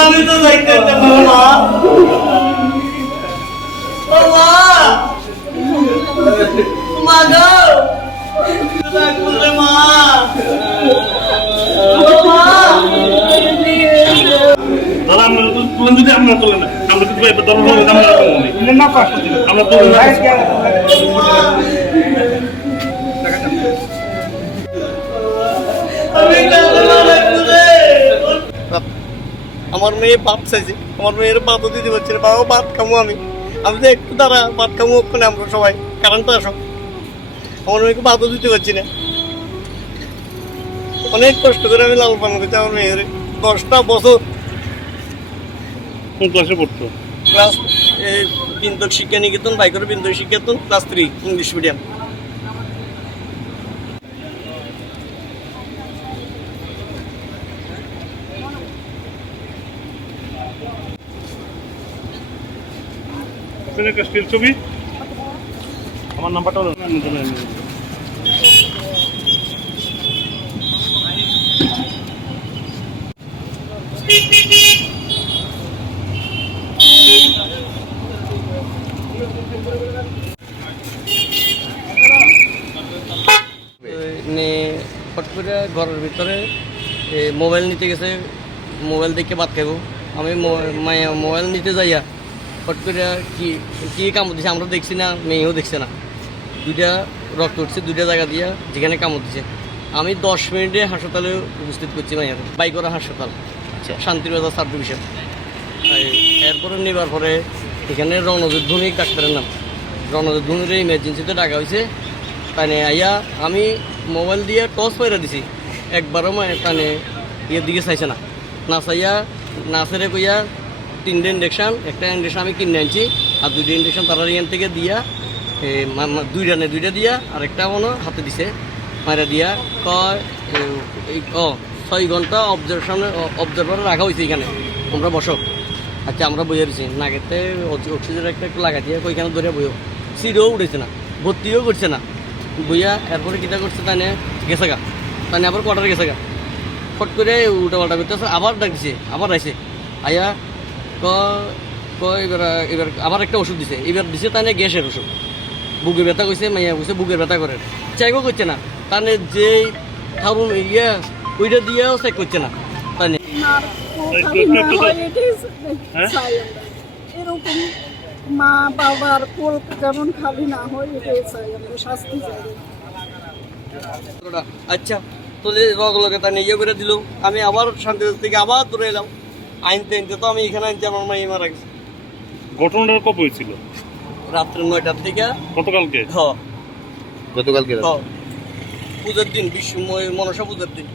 আমি তো দেখতে পাবো না। আমরা যদি আপনারা তুলেন না আমরা কিন্তু এবার ধরুন আমরা এরকম না। আমরা তুলেন না আমি কাঁদতে লাগবো রে আমার মেয়ে ভাত চাইছে আমার মেয়ের ভাতও দিতে পারছে না বাবা ভাত খামো আমি। আমি তো একটু দাঁড়া ভাত খামো ওখানে আমরা সবাই। কারণ তো আসো। আমার মেয়েকে ভাতও দিতে পারছি না। অনেক কষ্ট করে আমি লাল পান করছি আমার মেয়ের। দশটা বছর কোন ক্লাসে পড়তো? ক্লাস বিন্দক শিক্ষা নিকেতন বাইকের বিন্দক শিক্ষাতন ক্লাস থ্রি ইংলিশ মিডিয়াম আপনার একটা স্টিল ছবি? আমার নাম্বারটা না, করে ঘরের ভিতরে মোবাইল নিতে গেছে মোবাইল দেখে বাদ খাব আমি মোবাইল নিতে যাইয়া করে কি কি কামড় দিছে আমরা দেখছি না মেয়েও দেখছে না। দুইটা রক্ত উঠছে দুইটা জায়গা দিয়া যেখানে কামড় দিছে। আমি দশ মিনিটে হাসপাতালে উপস্থিত করছি মাইয়ার বাইকরা হাসপাতাল আচ্ছা। Shantibazar sub division. এরপরে নেবার পরে এখানে রণজিৎ ভৌমিক ডাক্তারের নাম। রণজিৎ ভৌমির ইমার্জেন্সিতে ডাকা হয়েছে তানে আইয়া আমি মোবাইল দিয়ে টস মেরে দিছি। একবারও মানে তানে ইয়ের দিকে চাইছে না। না চাইয়া, না ছেড়ে কইয়া তিনটে ইন্ডেকশন একটা ইন্ডেকশন আমি কিনে আনছি আর দুইটা ইন্ডেকশন তারা এখান থেকে দিয়া মা- মা- দুইটা দিয়া আর একটা মনে হাতে দিছে। মারা দিয়া কয় ও, ছয় ঘণ্টা অবজারভেশনে অবজারভারে রাখা হয়েছে এখানে। তোমরা বসো। আচ্ছা আমরা বইয়া দিছি। নাগেতে অক্সিজেন একটা একটু লাগা দিয়ে ওইখানে ধরে বইও। সিটও উঠেছে না, ভর্তিও করছে না। বইয়া, এরপরে কিটা করছে তানে গেছে গা। তানে আবার কোয়ার্টারে গেছে গা। ফট করে উল্টা পাল্টা করতেছে আবার ডাকছে আবার আইসে আয়া ক এবার এবার আবার একটা ওষুধ দিছে। এবার দিছে তানে গ্যাসের ওষুধ। বুকের ব্যথা কইছে, মাইয়া কইছে বুকের ব্যথা করে। চেকও করছে না। তানে যে থারুন ইয়ে ওইটা দিয়েও চেক করছে না। না হয়। এরকম মা বাবার কোল যেমন খালি না হয় এটাই চাই আমরা শাস্তি চাই। আচ্ছা তোলে লগে ইয়ে করে দিল। আমি আবার শান্তি থেকে আবার দূরে এলাম। আইনতে আইনতে তো আমি এখানে আনছি আমার মাই মারা গেছে। ঘটনাটা কবে হয়েছিল? রাত্রে নয়টার থেকে গতকালকে? হ। গতকালকে হ। পুজোর দিন বিশ্ব মনসা পুজোর দিন।